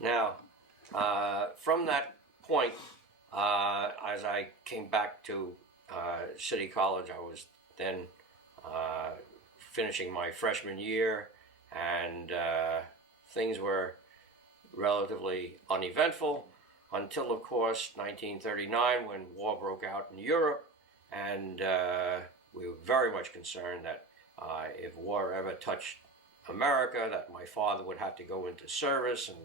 Now, from that point, as I came back to City College, I was then finishing my freshman year, and things were relatively uneventful until, of course, 1939, when war broke out in Europe, and we were very much concerned that if war ever touched America, that my father would have to go into service, and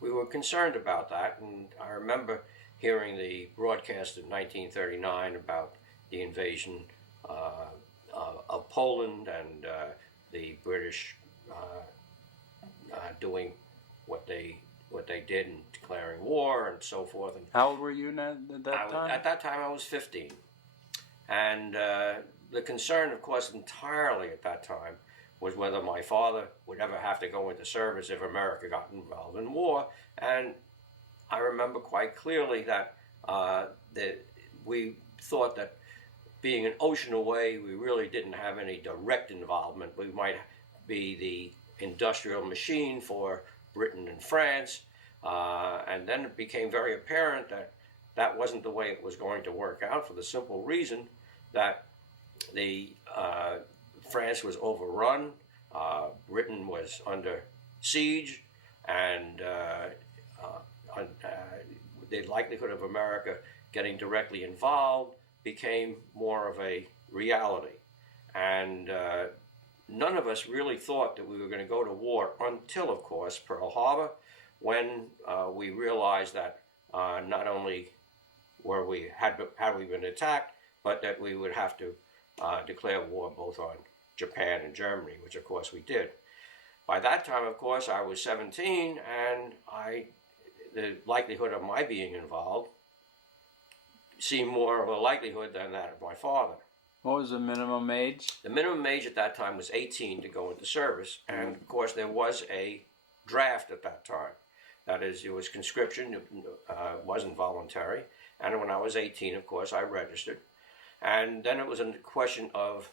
we were concerned about that. And I remember hearing the broadcast of 1939 about the invasion of Poland and the British doing what they did and declaring war and so forth. And how old were you at that time? At that time, I was 15, and the concern, of course, entirely at that time was whether my father would ever have to go into service if America got involved in war. And I remember quite clearly that we thought that being an ocean away, we really didn't have any direct involvement. We might be the industrial machine for Britain and France. And then it became very apparent that that wasn't the way it was going to work out, for the simple reason that France was overrun, Britain was under siege, and the likelihood of America getting directly involved became more of a reality. And none of us really thought that we were going to go to war until, of course, Pearl Harbor, when we realized that not only had we been attacked, but that we would have to declare war both on Japan and Germany, which of course we did. By that time, of course, I was 17, and the likelihood of my being involved seemed more of a likelihood than that of my father. What was the minimum age? The minimum age at that time was 18 to go into service, and of course there was a draft at that time. That is, it was conscription, it wasn't voluntary, and when I was 18, of course, I registered. And then it was a question of,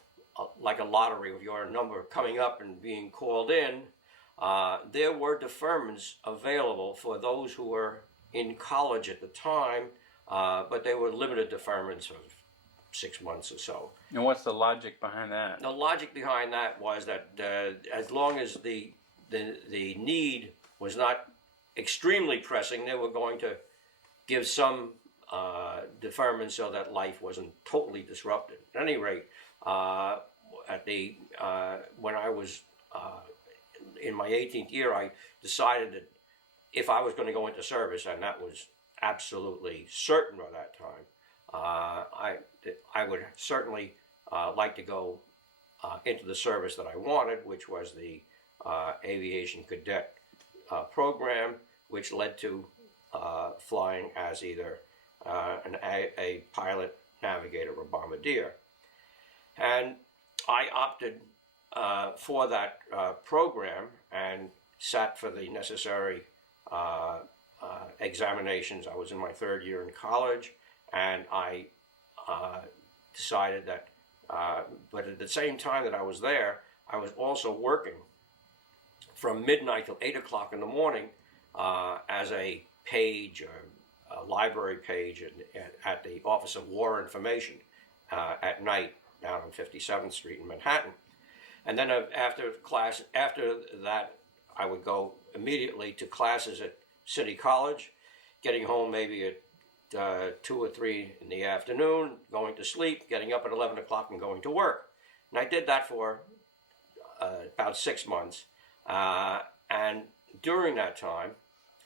like a lottery, of your number coming up and being called in. There were deferments available for those who were in college at the time, but they were limited deferments of 6 months or so. And what's the logic behind that? The logic behind that was that as long as the need was not extremely pressing, they were going to give some deferment so that life wasn't totally disrupted. At any rate, when I was in my 18th year, I decided that if I was going to go into service, and that was absolutely certain by that time, I would certainly like to go into the service that I wanted, which was the aviation cadet program, which led to flying as either a pilot, navigator, or bombardier. And I opted for that program and sat for the necessary examinations. I was in my third year in college, and I decided that, but at the same time that I was there, I was also working from midnight till 8 o'clock in the morning as a page, or a library page at the Office of War Information at night down on 57th Street in Manhattan. And then after that, I would go immediately to classes at City College, getting home maybe at 2 or 3 in the afternoon, going to sleep, getting up at 11 o'clock and going to work. And I did that for about 6 months. And during that time,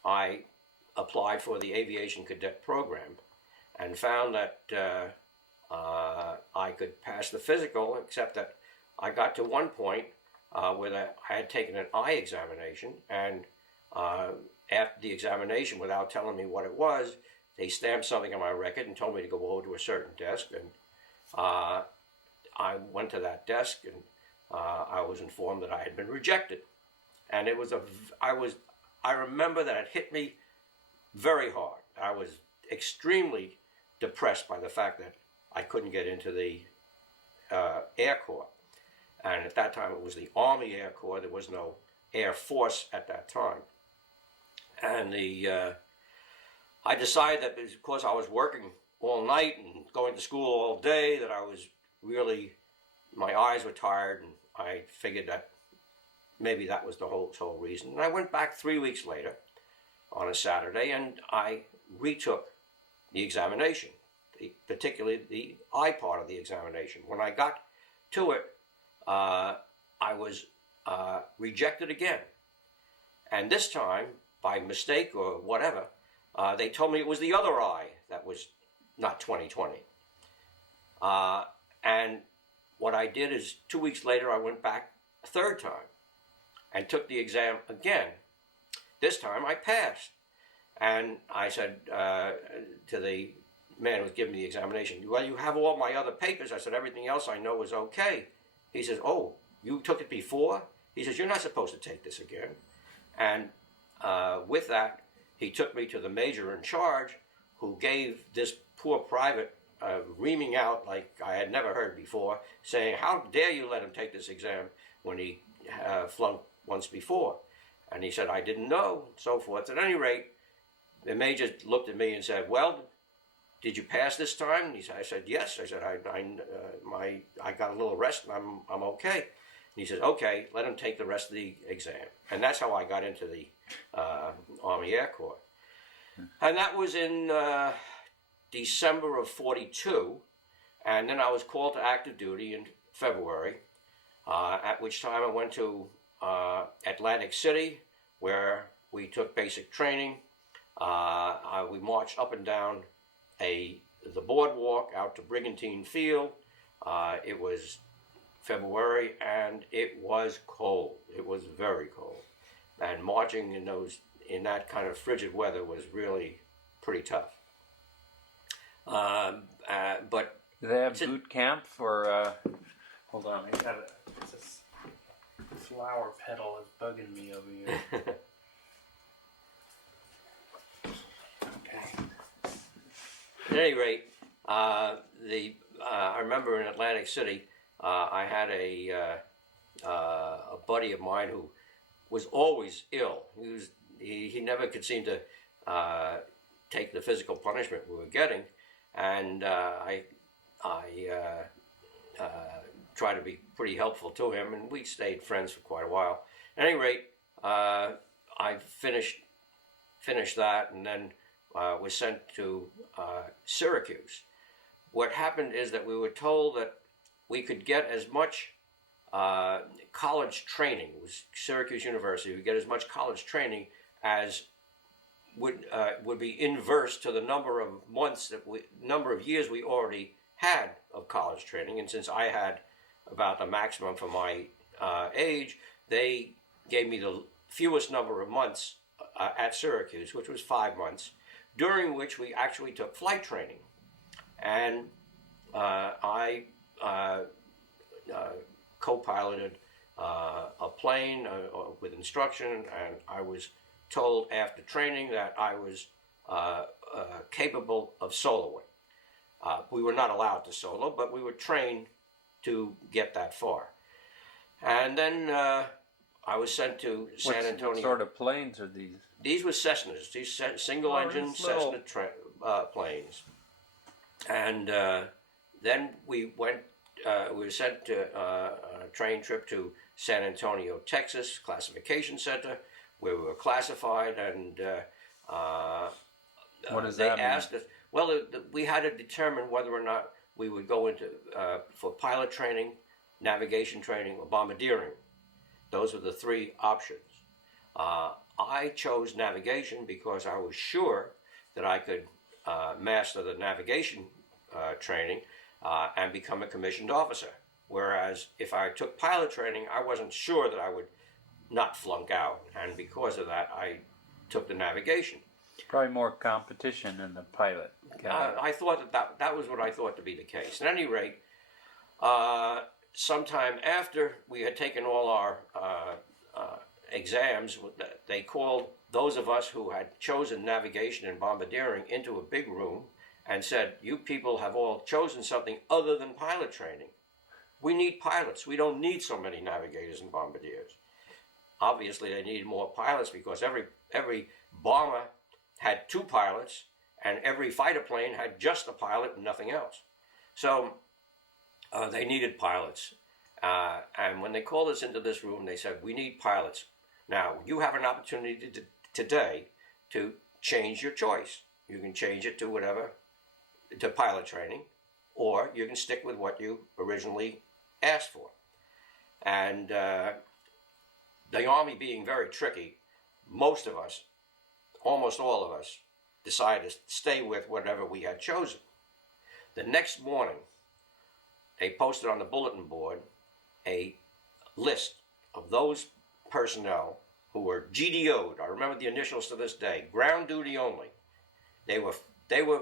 I applied for the aviation cadet program and found that I could pass the physical, except that I got to one point where I had taken an eye examination, and after the examination, without telling me what it was, they stamped something on my record and told me to go over to a certain desk, and I went to that desk, and I was informed that I had been rejected. And it was I remember that it hit me very hard. I was extremely depressed by the fact that I couldn't get into the Air Corps. And at that time it was the Army Air Corps. There was no Air Force at that time. And I decided that because I was working all night and going to school all day, that I was really, my eyes were tired, and I figured that maybe that was the whole reason. And I went back 3 weeks later on a Saturday, and I retook the examination, particularly the eye part of the examination. When I got to it, I was rejected again. And this time, by mistake or whatever, they told me it was the other eye that was not 20/20. And what I did is 2 weeks later, I went back a third time and took the exam again. This time I passed. And I said to the man who was giving me the examination, well, you have all my other papers. I said, everything else I know is okay. He says, oh, you took it before? He says, you're not supposed to take this again. And with that, he took me to the major in charge, who gave this poor private reaming out like I had never heard before, saying, how dare you let him take this exam when he flunked once before? And he said, I didn't know, so forth. At any rate, the major looked at me and said, well, did you pass this time? And I said, yes. I said, I got a little rest, and I'm okay. And he said, okay, let him take the rest of the exam. And that's how I got into the Army Air Corps. And that was in December of 42. And then I was called to active duty in February, at which time I went to Atlantic City, where we took basic training. We marched up and down the boardwalk out to Brigantine Field. It was February, and it was cold. It was very cold, and marching in that kind of frigid weather was really pretty tough. But do they have boot camp for? Hold on, I got this flower petal is bugging me over here. At any rate, I remember in Atlantic City, I had a buddy of mine who was always ill. He never could seem to take the physical punishment we were getting, and I tried to be pretty helpful to him, and we stayed friends for quite a while. At any rate, I finished that, and then was sent to Syracuse. What happened is that we were told that we could get as much college training. It was Syracuse University. We get as much college training as would be inverse to the number of months number of years we already had of college training. And since I had about the maximum for my age, they gave me the fewest number of months at Syracuse, which was 5 months, during which we actually took flight training. And I co-piloted a plane with instruction, and I was told after training that I was capable of soloing. We were not allowed to solo, but we were trained to get that far. And then I was sent to San Antonio. What sort of planes are these? These were Cessnas, these single-engine Cessna planes. And then we went. We were sent to a train trip to San Antonio, Texas, classification center, where we were classified. And what does they that asked mean? us. Well, we had to determine whether or not we would go into for pilot training, navigation training, or bombardiering. Those were the three options. I chose navigation because I was sure that I could master the navigation training and become a commissioned officer. Whereas if I took pilot training, I wasn't sure that I would not flunk out. And because of that, I took the navigation. Probably more competition in the pilot. I thought that was what I thought to be the case. At any rate, sometime after we had taken all our exams, they called those of us who had chosen navigation and bombardiering into a big room and said, you people have all chosen something other than pilot training. We need pilots. We don't need so many navigators and bombardiers. Obviously, they needed more pilots because every bomber had 2 pilots, and every fighter plane had just a pilot and nothing else. So they needed pilots. And when they called us into this room, they said, we need pilots. Now, you have an opportunity today to change your choice. You can change it to whatever, to pilot training, or you can stick with what you originally asked for. And the Army being very tricky, most of us, almost all of us, decided to stay with whatever we had chosen. The next morning, they posted on the bulletin board a list of those personnel who were GDO'd. I remember the initials to this day, ground duty only. They were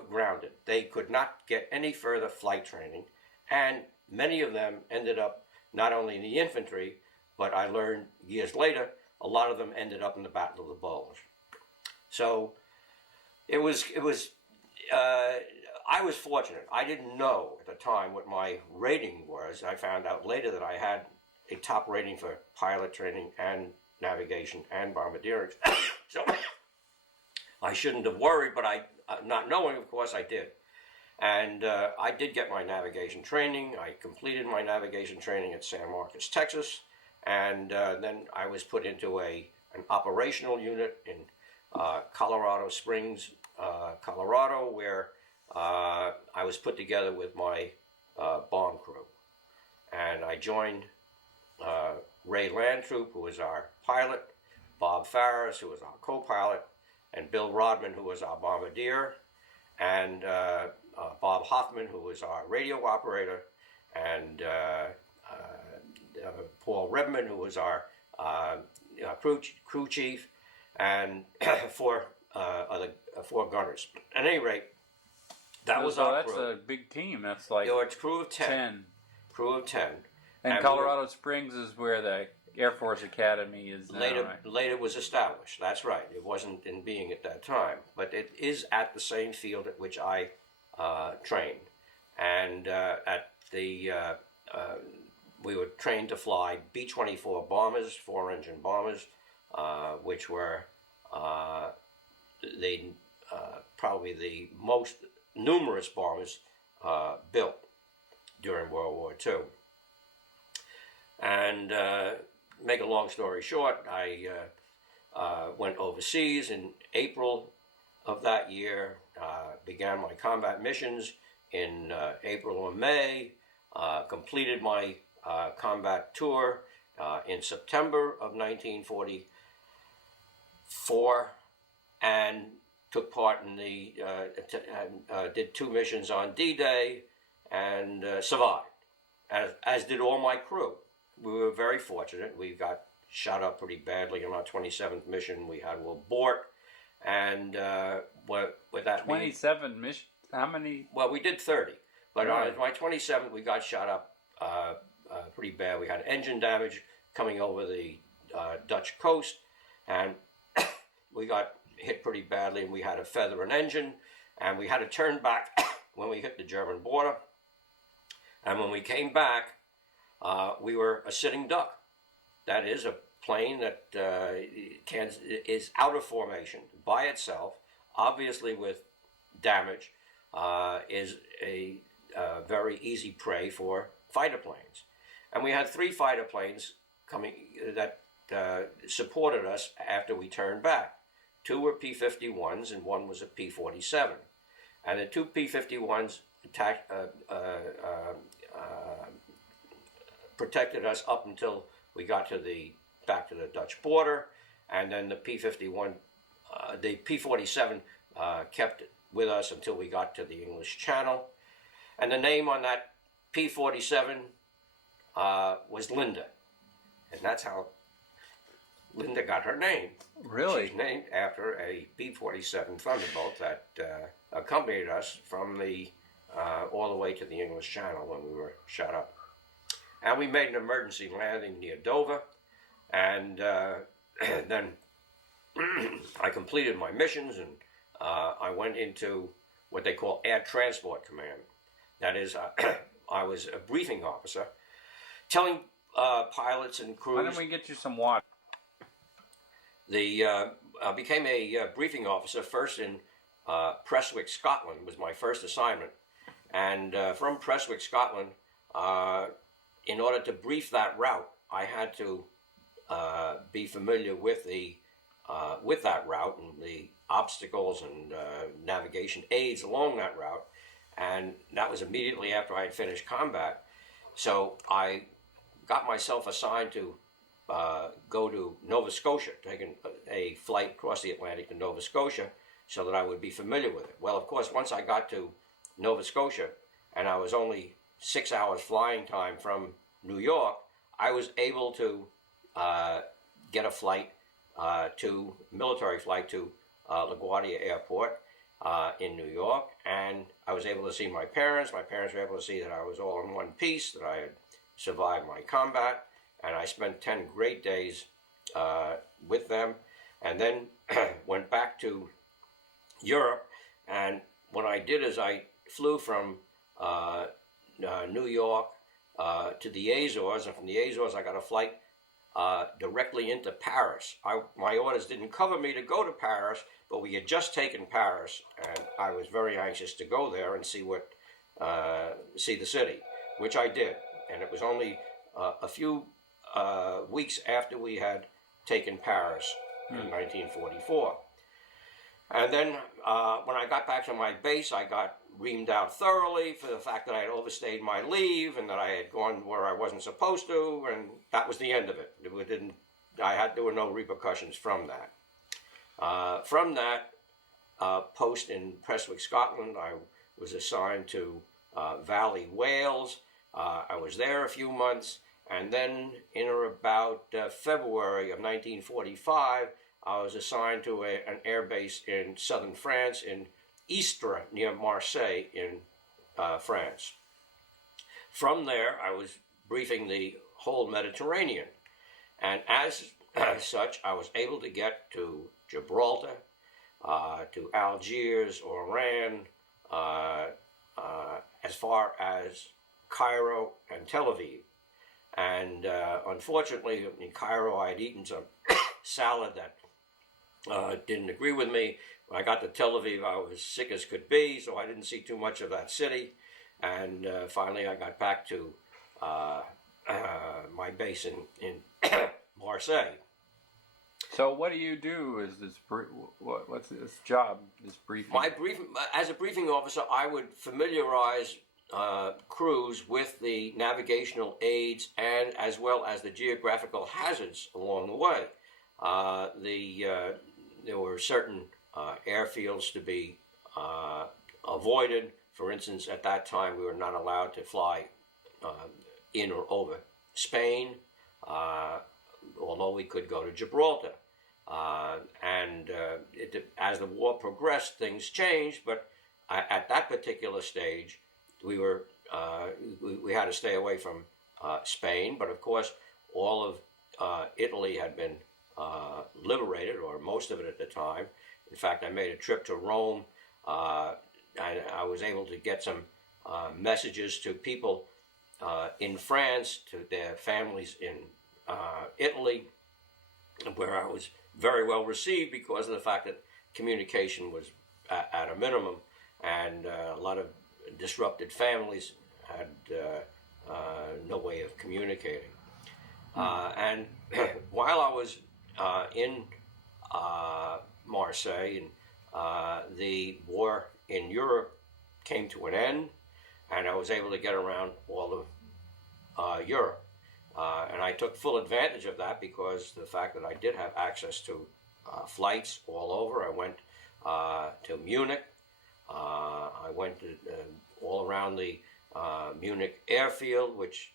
grounded. They could not get any further flight training, and many of them ended up not only in the infantry, but I learned years later, a lot of them ended up in the Battle of the Bulge. So I was fortunate. I didn't know at the time what my rating was. I found out later that I had a top rating for pilot training and navigation and bombardiering. So I shouldn't have worried, but not knowing, of course, I did. And I did get my navigation training. I completed my navigation training at San Marcos, Texas. And then I was put into an operational unit in Colorado Springs, Colorado, where I was put together with my bomb crew. And I joined Ray Landtroop, who was our pilot, Bob Farris, who was our co-pilot, and Bill Rodman, who was our bombardier, and Bob Hoffman, who was our radio operator, and Paul Rebman, who was our crew chief, and 4 gunners. At any rate, that was our crew. That's a big team. That's like it's a crew of 10. Crew of 10. And Colorado Springs is where the Air Force Academy is now, right? Later was established. That's right. It wasn't in being at that time, but it is at the same field at which I trained. And at the we were trained to fly B-24 bombers, 4-engine bombers, which were probably the most numerous bombers built during World War II. And make a long story short, I went overseas in April of that year, began my combat missions in April or May, completed my combat tour in September of 1944, and took part in did 2 missions on D-Day and survived, as did all my crew. We were very fortunate. We got shot up pretty badly on our 27th mission. We had a little abort, and with that 27 missions. How many? Well, we did 30, but on my 27th, we got shot up pretty bad. We had engine damage coming over the Dutch coast, and we got hit pretty badly, and we had to feather an engine, and we had to turn back when we hit the German border. And when we came back, we were a sitting duck. That is a plane that is out of formation by itself, obviously with damage, is a very easy prey for fighter planes. And we had 3 fighter planes coming that supported us after we turned back. 2 were P-51s and 1 was a P-47. And the 2 P-51s protected us up until we got back to the Dutch border, and then the P-51, the P-47 kept it with us until we got to the English Channel. And the name on that P-47 was Linda, and that's how Linda got her name. Really? She's named after a P-47 Thunderbolt that accompanied us from all the way to the English Channel when we were shot up. And we made an emergency landing near Dover, and then I completed my missions, and I went into what they call Air Transport Command. That is, I was a briefing officer, telling pilots and crews. Why don't we get you some water? became a briefing officer first in Prestwick, Scotland, was my first assignment. And from Prestwick, Scotland, in order to brief that route, I had to be familiar with that route and the obstacles and navigation aids along that route. And that was immediately after I had finished combat. So I got myself assigned to go to Nova Scotia, taking a flight across the Atlantic to Nova Scotia so that I would be familiar with it. Well, of course, once I got to Nova Scotia, and I was only 6 hours flying time from New York, I was able to get a flight military flight to LaGuardia Airport in New York, and I was able to see my parents. My parents were able to see that I was all in one piece, that I had survived my combat, and I spent 10 great days with them, and then went back to Europe. And what I did is I flew from New York to the Azores, and from the Azores I got a flight directly into Paris. My orders didn't cover me to go to Paris, but we had just taken Paris, and I was very anxious to go there and see the city, which I did. And it was only a few weeks after we had taken Paris in 1944. And then when I got back to my base, I got reamed out thoroughly for the fact that I had overstayed my leave and that I had gone where I wasn't supposed to, and that was the end of it. There were no repercussions from that. From that post in Prestwick, Scotland, I was assigned to Valley, Wales. I was there a few months, and then in or about February of 1945, I was assigned to an air base in southern France, in Istres, near Marseille in France. From there, I was briefing the whole Mediterranean, and as such, I was able to get to Gibraltar, to Algiers, Oran, as far as Cairo and Tel Aviv. And unfortunately, in Cairo, I had eaten some salad that didn't agree with me. When I got to Tel Aviv, I was sick as could be, so I didn't see too much of that city. And finally, I got back to my base in Marseille. So, what do you do? What's this job? This briefing? As a briefing officer, I would familiarize crews with the navigational aids and as well as the geographical hazards along the way. There were certain airfields to be avoided. For instance, at that time, we were not allowed to fly in or over Spain, although we could go to Gibraltar. As the war progressed, things changed, but at that particular stage, we had to stay away from Spain. But of course, all of Italy had been liberated, or most of it at the time. In fact, I made a trip to Rome, and I was able to get some messages to people in France, to their families in Italy, where I was very well received because of the fact that communication was at a minimum, and a lot of disrupted families had no way of communicating. And while I was in Marseille, and the war in Europe came to an end, and I was able to get around all of Europe. And I took full advantage of that because the fact that I did have access to flights all over. I went to Munich. I went to, all around the Munich airfield, which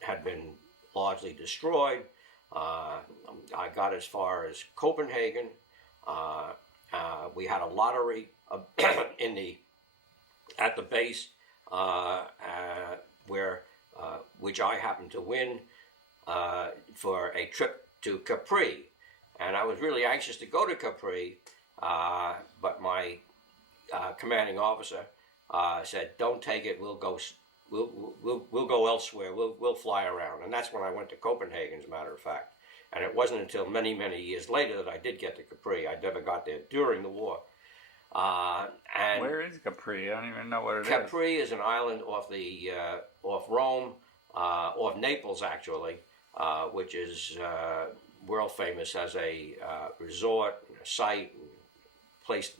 had been largely destroyed. I got as far as Copenhagen. We had a lottery at the base which I happened to win for a trip to Capri, and I was really anxious to go to Capri, but my commanding officer said, "Don't take it. We'll go. We'll go elsewhere. We'll fly around." And that's when I went to Copenhagen, as a matter of fact. And it wasn't until many, many years later that I did get to Capri. I never got there during the war. And Where is Capri? I don't even know what it is. Capri is an island off Rome, off Naples actually, which is world famous as a resort, a site, place,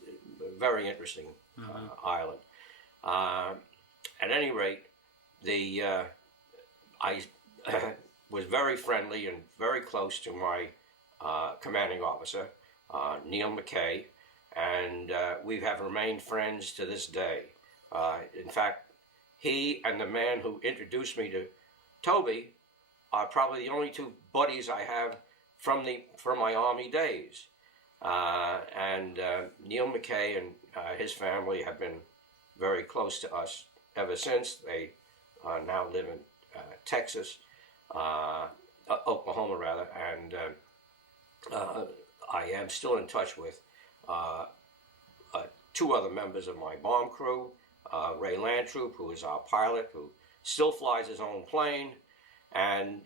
very interesting island. At any rate, I was very friendly and very close to my commanding officer, Neil McKay, and we have remained friends to this day. In fact, he and the man who introduced me to Toby are probably the only two buddies I have from my Army days. And Neil McKay and his family have been very close to us ever since. They now live in Texas, Oklahoma rather, and I am still in touch with two other members of my bomb crew, Ray Lantroop, who is our pilot, who still flies his own plane, and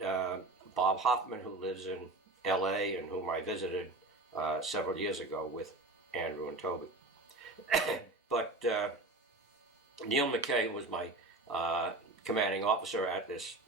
Bob Hoffman, who lives in L.A. and whom I visited several years ago with Andrew and Toby. But Neil McKay was my commanding officer at this